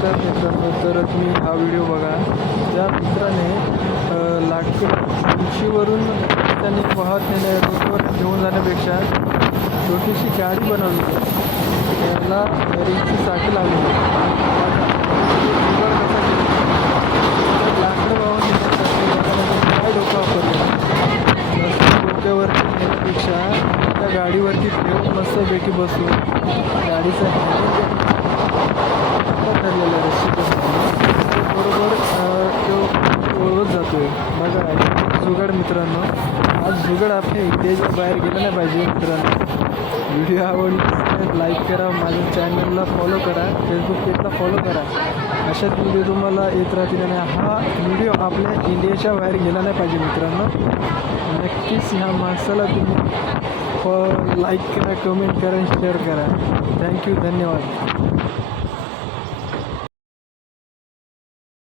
नमस्कार मित्रांनो, तर तुम्ही हा व्हिडिओ बघा. ज्या मित्राने लाकूड उंचीवरून त्यांनी वाहत रोडवर घेऊन जाण्यापेक्षा छोटीशी गाडी बनवली, त्याला रिंगची चाकी लावली. लाकडं वाहून नेण्यासाठी काय डोकं वापरलं, डोक्यावरती नेण्यापेक्षा त्या गाडीवरती ठेवून मस्तपैकी बसून गाडीचा ठरलेला रस्सी बरोबर तो ओळखत जातो आहे. बघा जुगाड मित्रांनो, आज जुगाड आपल्या इंडियाच्या बाहेर गेलं नाही पाहिजे. मित्रांनो, व्हिडिओ आवडली लाईक करा, माझ्या चॅनलला फॉलो करा, फेसबुक पेजला फॉलो करा. अशाच व्हिडिओ तुम्हाला येत राहतील आणि हा व्हिडिओ आपल्या इंडियाच्या बाहेर गेला नाही पाहिजे. मित्रांनो, नक्कीच ह्या माणसाला तुम्ही लाईक करा, कमेंट करा, शेअर करा. थँक्यू, धन्यवाद.